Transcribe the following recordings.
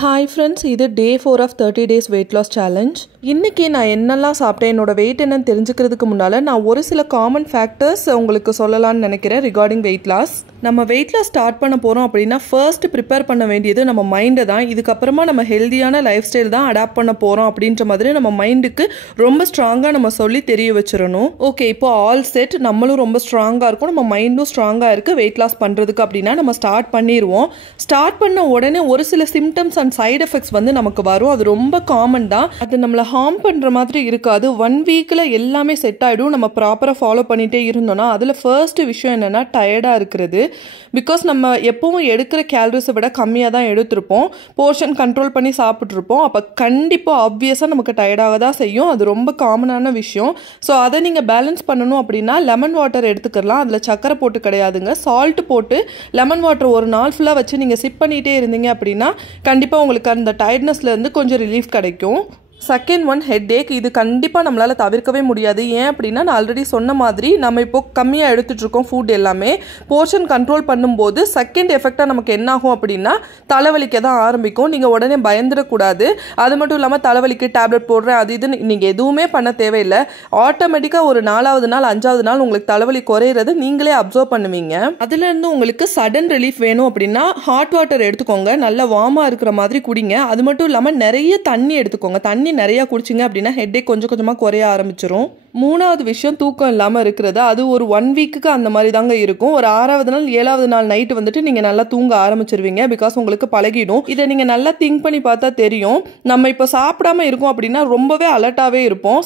Hi friends, இது day 4 of 30 days weight loss challenge. இன்றைக்கி நான் என்னெல்லாம் சாப்பிட்டேன், என்னோட வெயிட் என்னன்னு தெரிஞ்சுக்கிறதுக்கு முன்னால் நான் ஒரு சில காமன் ஃபேக்டர்ஸ் உங்களுக்கு சொல்லலாம்னு நினைக்கிறேன் ரிகார்டிங் வெயிட் லாஸ். நம்ம வெயிட் லாஸ் ஸ்டார்ட் பண்ண போகிறோம் அப்படின்னா ஃபர்ஸ்ட் ப்ரிப்பேர் பண்ண வேண்டியது நம்ம மைண்டை தான். இதுக்கப்புறமா நம்ம ஹெல்தியான லைஃப் ஸ்டைல் தான் அடாப்ட் பண்ண போகிறோம் அப்படின்ற மாதிரி நம்ம மைண்டுக்கு ரொம்ப ஸ்ட்ராங்காக நம்ம சொல்லி தெரிய வச்சிடணும். ஓகே, இப்போ ஆல் செட், நம்மளும் ரொம்ப ஸ்ட்ராங்காக இருக்கும், நம்ம மைண்டும் ஸ்ட்ராங்காக இருக்குது வெயிட் லாஸ் பண்ணுறதுக்கு அப்படின்னா நம்ம ஸ்டார்ட் பண்ணிடுவோம். ஸ்டார்ட் பண்ண உடனே ஒரு சில சிம்டம்ஸ் அண்ட் சைடு எஃபெக்ட்ஸ் வந்து நமக்கு வரும். அது ரொம்ப காமன் தான். அது நம்மளை ஹார்ம் பண்ணுற மாதிரி இருக்காது. 1 வீக்கில் எல்லாமே செட் ஆகிடும். நம்ம ப்ராப்பராக ஃபாலோ பண்ணிகிட்டே இருந்தோம்னா. அதில் ஃபர்ஸ்ட் விஷயம் என்னென்னா டயர்டாக இருக்கிறது. பிகாஸ் நம்ம எப்பவும் எடுக்கிற கேலரிஸை விட கம்மியாக தான் எடுத்திருப்போம், போர்ஷன் கண்ட்ரோல் பண்ணி சாப்பிட்ருப்போம். அப்போ கண்டிப்பாக ஆப்வியஸாக நமக்கு டயர்டாக தான் செய்யும். அது ரொம்ப காமனான விஷயம். ஸோ அதை நீங்கள் பேலன்ஸ் பண்ணணும் அப்படின்னா லெமன் வாட்டர் எடுத்துக்கலாம். அதில் சக்கரை போட்டு கிடையாதுங்க, சால்ட் போட்டு லெமன் வாட்டர் ஒரு நாள் ஃபுல்லாக வச்சு நீங்கள் சிப் பண்ணிகிட்டே இருந்தீங்க அப்படின்னா கண்டிப்பாக உங்களுக்கு அந்த டயர்ட்னஸ்லேருந்து கொஞ்சம் ரிலீஃப் கிடைக்கும். Second one, headache. இது கண்டிப்பாக நம்மளால் தவிர்க்கவே முடியாது. ஏன் அப்படின்னா நான் ஆல்ரெடி சொன்ன மாதிரி நம்ம இப்போ கம்மியாக எடுத்துகிட்ருக்கோம் ஃபுட் எல்லாமே. போர்ஷன் கண்ட்ரோல் பண்ணும்போது செகண்ட் எஃபெக்டாக நமக்கு என்ன ஆகும் அப்படின்னா தலைவலிக்க தான் ஆரம்பிக்கும். நீங்கள் உடனே பயந்துடக்கூடாது. அது மட்டும் இல்லாமல் தலைவலிக்கு டேப்லெட் போடுறேன் அது இதுன்னு நீங்கள் எதுவுமே பண்ண தேவையில்லை. ஆட்டோமேட்டிக்காக ஒரு 4வது நாள் 5வது நாள் உங்களுக்கு தலைவலி குறையிறது நீங்களே அப்சர்வ் பண்ணுவீங்க. அதுலேருந்து உங்களுக்கு சடன் ரிலீஃப் வேணும் அப்படின்னா ஹாட் வாட்டர் எடுத்துக்கோங்க, நல்லா வார்மாக இருக்கிற மாதிரி குடிங்க. அது மட்டும் இல்லாமல் நிறைய தண்ணி எடுத்துக்கோங்க. தண்ணி நிறையா குடிச்சிங்க அப்படின்னா ஹெட்டேக் கொஞ்சம் கொஞ்சமாக குறைய ஆரம்பிச்சிடும். 3வது விஷயம், தூக்கம் இல்லாமல் இருக்கிறது. அது ஒரு 1 வீக்குக்கு அந்த மாதிரி தாங்க இருக்கும். ஒரு 6வது நாள் 7வது நாள் நைட்டு வந்துட்டு நீங்கள் நல்லா தூங்க ஆரம்பிச்சிருவீங்க. பிகாஸ் உங்களுக்கு பழகிடும். இதை நீங்கள் நல்லா திங்க் பண்ணி பார்த்தா தெரியும். நம்ம இப்போ சாப்பிடாம இருக்கோம் அப்படின்னா ரொம்பவே அலர்ட்டாகவே இருப்போம்.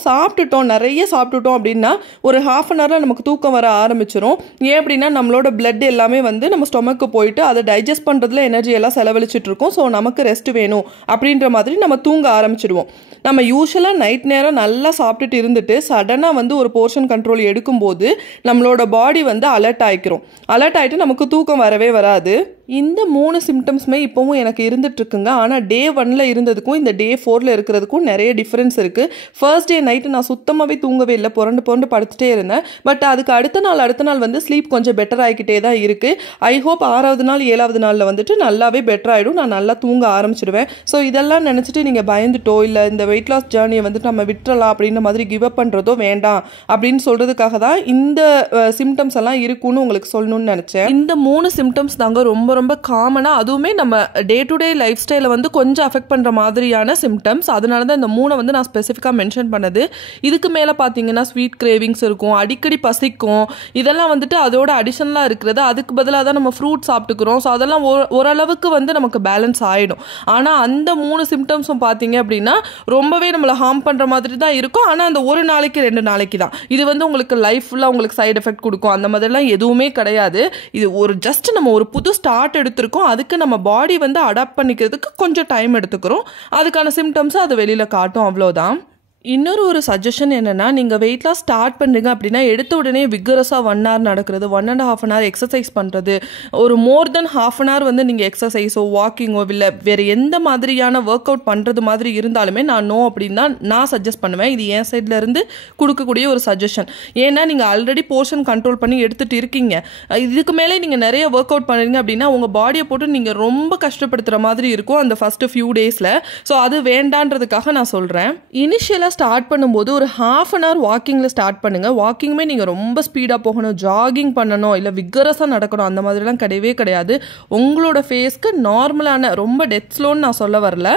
நிறைய சாப்பிட்டுட்டோம் அப்படின்னா ஒரு 1/2 an hour நமக்கு தூக்கம் வர ஆரம்பிச்சிடும். ஏன் அப்படின்னா நம்மளோட பிளட் எல்லாமே வந்து நம்ம ஸ்டொமக்கு போயிட்டு அதை டைஜஸ்ட் பண்ணுறதுல எனர்ஜி எல்லாம் செலவழிச்சிட்டு இருக்கோம். ஸோ நமக்கு ரெஸ்ட் வேணும் அப்படின்ற மாதிரி நம்ம தூங்க ஆரம்பிச்சிடுவோம். நம்ம யூஸ்வலாக நைட் நேரம் நல்லா சாப்பிட்டுட்டு இருந்துட்டு சடனாக வந்து ஒரு போர்ஷன் கண்ட்ரோல் எடுக்கும்போது நம்மளோட பாடி வந்து அலர்ட் ஆகிட்டு நமக்கு தூக்கம் வரவே வராது. இந்த 3 சிம்டம்ஸுமே இப்போவும் எனக்கு இருந்துட்டு இருக்குங்க. ஆனால் டே 1ல் இருந்ததுக்கும் இந்த டே 4ல் இருக்கிறதுக்கும் நிறைய டிஃப்ரென்ஸ் இருக்குது. ஃபர்ஸ்ட் டே நைட்டு நான் சுத்தமாகவே தூங்கவே இல்லை, புரண்டு படுத்துட்டே இருந்தேன். பட் அதுக்கு அடுத்த நாள் வந்து ஸ்லீப் கொஞ்சம் பெட்டர் ஆகிக்கிட்டே தான் இருக்குது. ஐ ஹோப் 6வது நாள் 7வது நாளில் வந்துட்டு நல்லாவே பெட்டர் ஆகிடும், நான் நல்லா தூங்க ஆரம்பிச்சிடுவேன். ஸோ இதெல்லாம் நினச்சிட்டு நீங்கள் பயந்துட்டோ இல்லை இந்த வெயிட் லாஸ் ஜேர்னியை வந்துட்டு நம்ம விட்டுறலாம் அப்படின்ற மாதிரி கிவ் அப் பண்ணுறதோ வேண்டாம் அப்படின்னு சொல்கிறதுக்காக தான் இந்த சிம்டம்ஸ் எல்லாம் இருக்குன்னு உங்களுக்கு சொல்லணும்னு நினச்சேன். இந்த 3 சிம்டம்ஸ் தாங்க ரொம்ப ரொம்ப காமனாக, அதுவுமே நம்ம டே டு டே லைஃப் ஸ்டைலை வந்து கொஞ்சம் அஃபெக்ட் பண்ணுற மாதிரியான சிம்டம்ஸ். அதனால தான் இந்த 3 வந்து நான் ஸ்பெசிஃபிக்காக மென்ஷன் பண்ணது. இதுக்கு மேலே பார்த்தீங்கன்னா ஸ்வீட் கிரேவிங்ஸ் இருக்கும், அடிக்கடி பசிக்கும். இதெல்லாம் வந்துட்டு அதோட அடிஷனலாக இருக்கிறது. அதுக்கு பதிலாக தான் நம்ம ஃப்ரூட் சாப்பிட்டுக்கிறோம். ஸோ அதெல்லாம் ஓரளவுக்கு வந்து நமக்கு பேலன்ஸ் ஆகிடும். ஆனால் அந்த 3 சிம்டம்ஸும் பார்த்தீங்க அப்படின்னா ரொம்பவே நம்மளை ஹார்ம் பண்ணுற மாதிரி தான் இருக்கும். ஆனால் அந்த ஒரு நாளைக்கு 2 நாளைக்கு தான். இது வந்து உங்களுக்கு லைஃப் ஃபுல்லாக உங்களுக்கு சைடு எஃபெக்ட் கொடுக்கும் அந்த மாதிரிலாம் எதுவுமே கிடையாது. இது ஒரு ஜஸ்ட் நம்ம ஒரு புது ஸ்டார்ட் எடுத்திருக்கோம். அதுக்கு நம்ம பாடி வந்து அடாப்ட் பண்ணிக்கிறதுக்கு கொஞ்சம் டைம் எடுத்துக்கிறோம். அதுக்கான சிம்டம்ஸ் அது வெளியில் காட்டும், அவ்வளோதான். இன்னொரு ஒரு சஜஷன் என்னென்னா, நீங்கள் வெயிட் லாஸ் ஸ்டார்ட் பண்ணுறீங்க அப்படின்னா எடுத்த உடனே விகரஸாக 1 hour நடக்கிறது, 1.5 an hour எக்ஸசைஸ் பண்ணுறது, ஒரு மோர் தென் 1/2 an hour வந்து நீங்கள் எக்ஸசைஸோ வாக்கிங்கோ இல்லை வேறு எந்த மாதிரியான ஒர்க் அவுட் பண்ணுறது மாதிரி இருந்தாலுமே நான் நோ அப்படின்னு தான் நான் சஜஸ்ட் பண்ணுவேன். இது என் சைட்லேருந்து கொடுக்கக்கூடிய ஒரு சஜஷன். ஏன்னா நீங்கள் ஆல்ரெடி போர்ஷன் கண்ட்ரோல் பண்ணி எடுத்துகிட்டு இருக்கீங்க. இதுக்கு மேலே நீங்கள் நிறைய ஒர்க் அவுட் பண்ணுறீங்க அப்படின்னா உங்கள் பாடியை போட்டு நீங்கள் ரொம்ப கஷ்டப்படுத்துகிற மாதிரி இருக்கும் அந்த ஃபஸ்ட்டு ஃபியூ டேஸில். ஸோ அது வேண்டான்றதுக்காக நான் சொல்கிறேன். இனிஷியலாக ஸ்டார்ட் பண்ணும்போது ஒரு 1/2 an hour வாக்கிங்கில் ஸ்டார்ட் பண்ணுங்கள். வாக்கிங்குமே நீங்கள் ரொம்ப ஸ்பீடாக போகணும், ஜாகிங் பண்ணணும், இல்லை விகரஸாக நடக்கணும் அந்த மாதிரிலாம் கிடையவே கிடையாது. உங்களோட ஃபேஸ்க்கு நார்மலான, ரொம்ப டெத் ஸ்லோன்னு நான் சொல்ல வரல,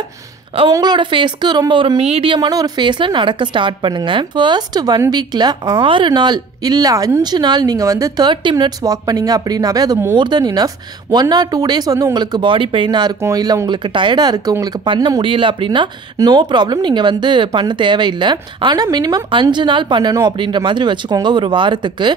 உங்களோட ஃபேஸ்க்கு ரொம்ப ஒரு மீடியமான ஒரு ஃபேஸில் நடக்க ஸ்டார்ட் பண்ணுங்கள். ஃபர்ஸ்ட் 1 வீக்கில் 6 நாள் இல்லை 5 நாள் நீங்கள் வந்து 30 minutes வாக் பண்ணிங்க அப்படின்னாவே அது மோர் தென் இனஃப். 1 or 2 days வந்து உங்களுக்கு பாடி பெயினாக இருக்கும், இல்லை உங்களுக்கு டயர்டாக இருக்குது, உங்களுக்கு பண்ண முடியல அப்படின்னா நோ ப்ராப்ளம், நீங்கள் வந்து பண்ண தேவையில்லை. ஆனால் மினிமம் 5 நாள் பண்ணணும் அப்படின்ற மாதிரி வச்சுக்கோங்க. ஒரு வாரத்துக்கு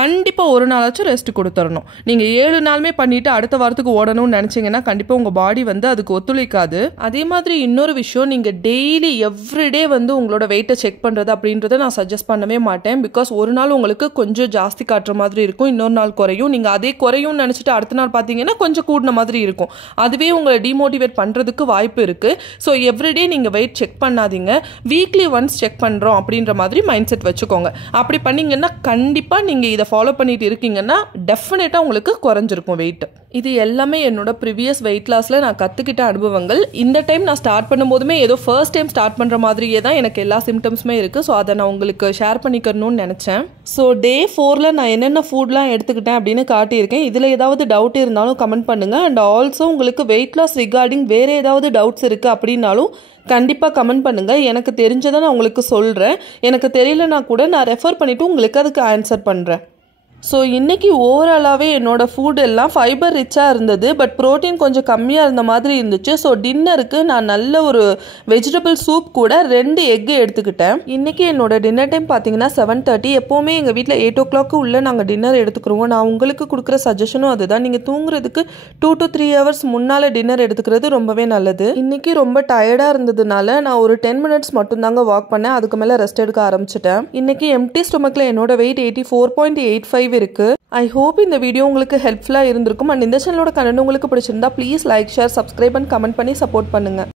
கண்டிப்பாக ஒரு நாளாச்சும் ரெஸ்ட் கொடுத்துடணும். நீங்கள் 7 நாளுமே பண்ணிவிட்டு அடுத்த வாரத்துக்கு ஓடணும்னு நினச்சிங்கன்னா கண்டிப்பாக உங்கள் பாடி வந்து அதுக்கு ஒத்துழைக்காது. அதே மாதிரி இன்னொரு விஷயம், நீங்கள் டெய்லி எவ்ரிடே வந்து உங்களோட வெயிட்டை செக் பண்ணுறது அப்படின்றத நான் சஜஸ்ட் பண்ணவே மாட்டேன். பிகாஸ் ஒரு நாள் உங்களுக்கு உங்களுக்கு கொஞ்சம் ஜாஸ்தி காட்டுற மாதிரி இருக்கும், இன்னொரு நாள் குறையும். நீங்கள் அதே குறையும்னு நினச்சிட்டு அடுத்த நாள் பார்த்தீங்கன்னா கொஞ்சம் கூடின மாதிரி இருக்கும். அதுவே உங்களை டிமோட்டிவேட் பண்ணுறதுக்கு வாய்ப்பு இருக்குது. ஸோ எவ்ரிடே நீங்கள் வெயிட் செக் பண்ணாதீங்க, வீக்லி ஒன்ஸ் செக் பண்ணுறோம் அப்படின்ற மாதிரி மைண்ட் செட் வச்சுக்கோங்க. அப்படி பண்ணிங்கன்னா கண்டிப்பாக நீங்கள் இதை ஃபாலோ பண்ணிட்டு இருக்கீங்கன்னா டெஃபினட்டாக உங்களுக்கு குறைஞ்சிருக்கும் வெயிட். இது எல்லாமே என்னோட ப்ரீவியஸ் வெயிட் லாஸில் நான் கற்றுக்கிட்ட அனுபவங்கள். இந்த டைம் நான் ஸ்டார்ட் பண்ணும்போதுமே ஏதோ ஃபர்ஸ்ட் டைம் ஸ்டார்ட் பண்ணுற மாதிரியே தான் எனக்கு எல்லா சிம்டம்ஸுமே இருக்குது. ஸோ அதை நான் உங்களுக்கு ஷேர் பண்ணிக்கணும்னு நினச்சேன். ஸோ டே 4ல் நான் என்னென்ன ஃபுட்லாம் எடுத்துக்கிட்டேன் அப்படின்னு காட்டியிருக்கேன். இதில் ஏதாவது டவுட் இருந்தாலும் கமெண்ட் பண்ணுங்கள். அண்ட் ஆல்சோ உங்களுக்கு வெயிட் லாஸ் ரிகார்டிங் வேறு ஏதாவது டவுட்ஸ் இருக்குது அப்படின்னாலும் கண்டிப்பாக கமெண்ட் பண்ணுங்கள். எனக்கு தெரிஞ்சதை நான் உங்களுக்கு சொல்கிறேன். எனக்கு தெரியலனா கூட நான் ரெஃபர் பண்ணிவிட்டு உங்களுக்கு அதுக்கு ஆன்சர் பண்ணுறேன். ஸோ இன்றைக்கி ஓவராலாகவே என்னோடய ஃபுட் எல்லாம் ஃபைபர் ரிச்சாக இருந்தது, பட் ப்ரோட்டீன் கொஞ்சம் கம்மியாக இருந்த மாதிரி இருந்துச்சு. ஸோ டின்னருக்கு நான் நல்ல ஒரு வெஜிடபிள் சூப் கூட 2 எக்கு எடுத்துக்கிட்டேன். இன்றைக்கி என்னோட டின்னர் டைம் பார்த்தீங்கன்னா 7:30. எப்போவுமே எங்கள் வீட்டில் 8 o'clock உள்ளே நாங்கள் டின்னர் எடுத்துக்கிறோம். நான் உங்களுக்கு கொடுக்குற சஜஷனும் அதுதான். நீங்கள் தூங்குறதுக்கு 2 to 3 hours முன்னால் டின்னர் எடுத்துக்கிறது ரொம்பவே நல்லது. இன்றைக்கி ரொம்ப டயர்டாக இருந்ததுனால நான் ஒரு 10 minutes மட்டும்தாங்க வாக் பண்ணேன். அதுக்கு மேலே ரெஸ்ட் எடுக்க ஆரம்பிச்சிட்டேன். இன்றைக்கி எம்டி ஸ்டொமக்கில் என்னோட வெயிட் 84.85 இருக்கு. ஐ ஹோப் இந்த வீடியோ உங்களுக்கு ஹெல்ப்ஃபுல்லாக இருந்திருக்கும். அண்ட் இந்த சேனலோட கண்டென்ட் உங்களுக்கு பிடிச்சிருந்தா please like, share, subscribe and comment பண்ணி சப்போர்ட் பண்ணுங்க.